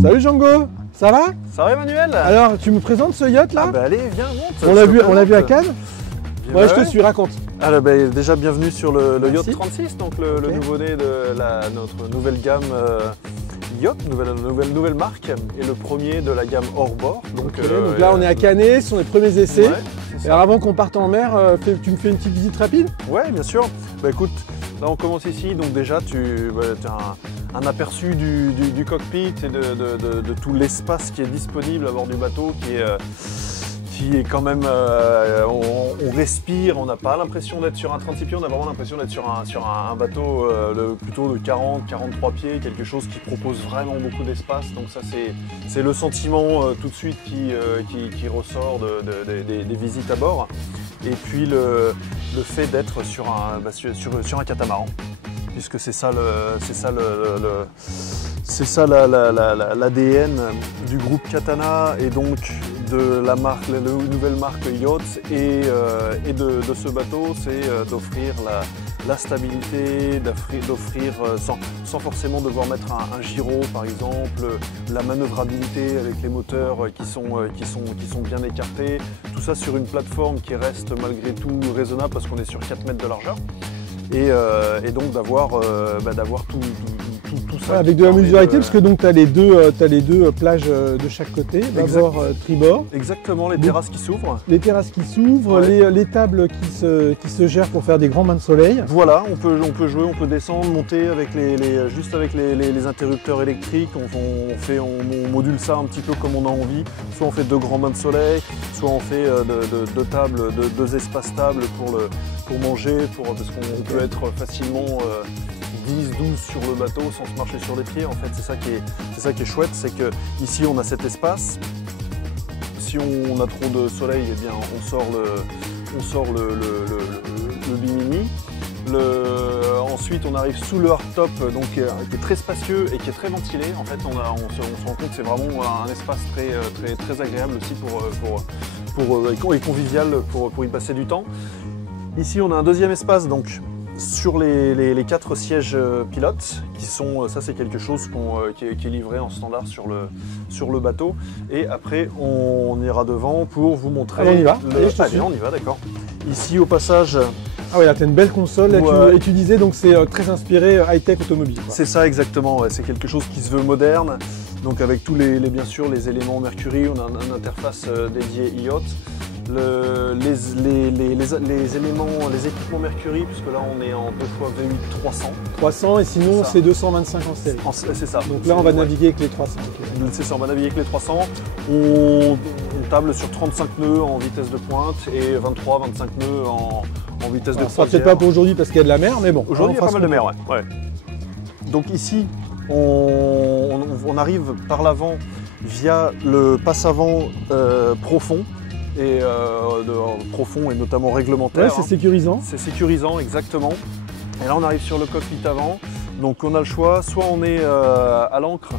Salut Django, ça va? Ça va Emmanuel? Alors, tu me présentes ce yacht là? Ah bah allez, viens, monte. On l'a vu à Cannes? Ouais, je te suis, raconte. Alors, bah, déjà bienvenue sur le Merci. Yacht 36, donc le nouveau-né de notre nouvelle gamme yacht, nouvelle marque, et le premier de la gamme hors bord. Donc là on est à Canet, ce sont les premiers essais. Ouais, Et alors avant qu'on parte en mer, tu me fais une petite visite rapide? Ouais, bien sûr. Bah écoute, là on commence ici, donc déjà tu as un aperçu du cockpit et de tout l'espace qui est disponible à bord du bateau, qui est quand même, on respire, on n'a pas l'impression d'être sur un 36 pieds, on a vraiment l'impression d'être sur un bateau plutôt de 40-43 pieds, quelque chose qui propose vraiment beaucoup d'espace. Donc ça c'est le sentiment tout de suite qui ressort des visites à bord. Et puis le fait d'être sur un catamaran, puisque c'est ça l'ADN du groupe Katana et donc de la nouvelle marque Yacht et de ce bateau, c'est d'offrir la stabilité, d'offrir sans forcément devoir mettre un gyro par exemple, la manœuvrabilité avec les moteurs qui sont bien écartés, tout ça sur une plateforme qui reste malgré tout raisonnable parce qu'on est sur 4 mètres de largeur. Et donc d'avoir tout ça. Ouais, avec de la modularité, parce que donc tu as les deux plages de chaque côté, d'abord tribord. Exactement, les terrasses qui s'ouvrent. Les terrasses qui s'ouvrent, ouais. les tables qui se gèrent pour faire des grands bains de soleil. Voilà, on peut jouer, on peut descendre, monter avec juste avec les interrupteurs électriques. On module ça un petit peu comme on a envie. Soit on fait 2 grands bains de soleil, soit on fait 2 tables, 2 espaces tables pour manger, parce qu'on peut être facilement 10-12 sur le bateau sans se marcher sur les pieds. En fait, c'est ça qui est chouette, c'est que ici on a cet espace. Si on a trop de soleil, eh bien on sort le bimini. Ensuite, on arrive sous le hardtop, donc qui est très spacieux et qui est très ventilé. En fait, on se rend compte que c'est vraiment un espace très agréable aussi et convivial pour y passer du temps. Ici, on a un deuxième espace donc sur les 4 sièges pilotes, qui sont, ça c'est quelque chose qui est livré en standard sur le bateau. Et après, on ira devant pour vous montrer. Allez, on y va. Allez, on y va, d'accord. Ici, au passage. Ah ouais, là tu as une belle console, là, ouais. et tu disais donc c'est très inspiré high-tech automobile. C'est ça exactement, ouais. C'est quelque chose qui se veut moderne, donc avec tous bien sûr les éléments Mercury, on a une interface dédiée IOT. Les équipements Mercury, puisque là on est en 2xV8 300. 300 et sinon c'est 225 en série. C'est ça. Donc là on va naviguer avec les 300. Okay. C'est ça, on va naviguer avec les 300. On table sur 35 nœuds en vitesse de pointe et 23-25 nœuds en vitesse de croisière. Peut-être pas pour aujourd'hui parce qu'il y a de la mer, mais bon. Aujourd'hui il y a pas mal de mer, ouais. Donc ici on arrive par l'avant via le passe-avant profond. Profond et notamment réglementaire. Ouais, c'est sécurisant. C'est sécurisant, exactement. Et là, on arrive sur le cockpit avant. Donc, on a le choix. Soit on est à l'ancre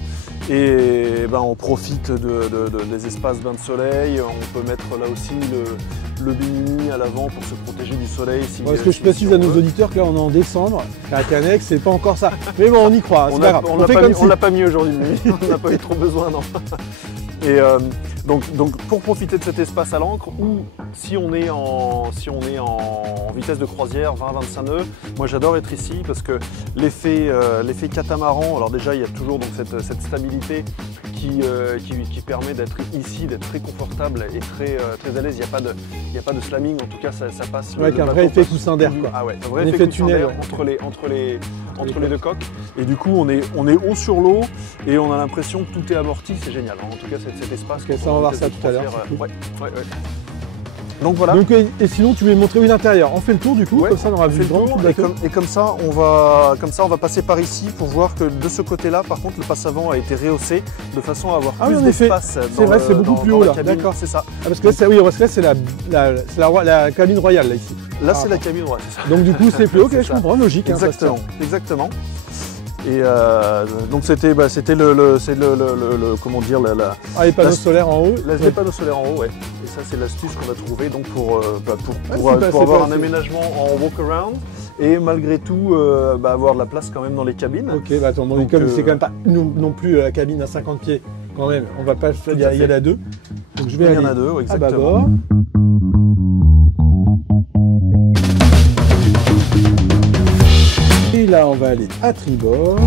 et on profite des espaces bains de soleil. On peut mettre là aussi le bimini à l'avant pour se protéger du soleil. Parce que je précise à nos auditeurs que là, on est en décembre. À Canex, c'est pas encore ça. Mais bon, on y croit. C'est pas grave. On l'a pas mis aujourd'hui. On n'a pas eu trop besoin, non. Et donc pour profiter de cet espace à l'ancre, ou si on est en vitesse de croisière 20-25 nœuds, moi j'adore être ici parce que l'effet catamaran, alors déjà il y a toujours donc cette stabilité qui permet d'être ici, d'être très confortable et très à l'aise. Il n'y a pas de slamming, en tout cas ça passe. Ouais, un vrai effet coussin d'air. Ah ouais, un vrai effet tunnel entre les 2 coques. Et du coup on est haut sur l'eau et on a l'impression que tout est amorti, c'est génial. En tout cas cet espace. Okay, ça on va voir ça tout à l'heure. Ouais. Donc voilà. Donc, et sinon tu voulais montrer l'intérieur. On fait le tour du coup, ouais, comme ça on aura vu le tour. Et comme ça on va passer par ici pour voir que de ce côté-là, par contre, le passe-avant a été rehaussé de façon à avoir plus d'espace. C'est vrai, c'est beaucoup plus haut là. D'accord, c'est ça. Ah, parce que là, c'est la cabine royale là ici. Là c'est la cabine royale, c'est ça. Donc du coup c'est plus haut, ok, je comprends, logique. Exactement, exactement. Et donc c'était comment dire les panneaux solaires en haut. Les panneaux solaires en haut, ouais. Et ça c'est l'astuce qu'on a trouvée donc pour avoir un aménagement en walk-around et malgré tout avoir de la place quand même dans les cabines. Ok, bah attends, Donc, comme c'est quand même pas non plus la cabine à 50 pieds, quand même, on va pas il y en a deux. Donc je vais Il y aller en a deux, à exactement. bâbord. Et là, on va aller à tribord.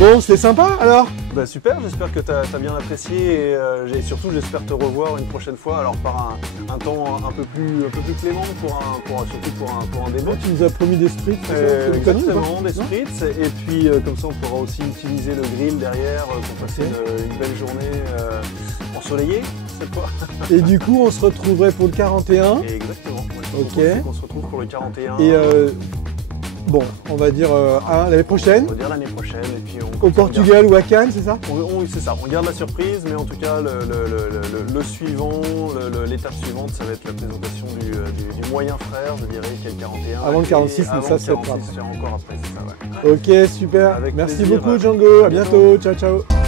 Bon, c'était sympa alors? Bah super, j'espère que tu as bien apprécié et surtout j'espère te revoir une prochaine fois, alors par un temps un peu plus clément surtout pour un débat. Tu nous as promis des sprites, Exactement, des sprites, et puis comme ça on pourra aussi utiliser le grill derrière pour passer une belle journée ensoleillée cette fois. Et du coup on se retrouverait pour le 41. Et exactement, ok. On se retrouve pour le 41. Et bon, on va dire l'année prochaine. On va dire l'année prochaine. Et puis au Portugal ou à Cannes, c'est ça? C'est ça, on garde la surprise, mais en tout cas, le suivant, l'étape suivante, ça va être la présentation du moyen frère, je dirais, qui est le 41. Avant le 46, mais ça, c'est encore après, c'est ça, ouais. Ok, super. Avec Merci plaisir. beaucoup, Django. À bientôt. Ciao, ciao.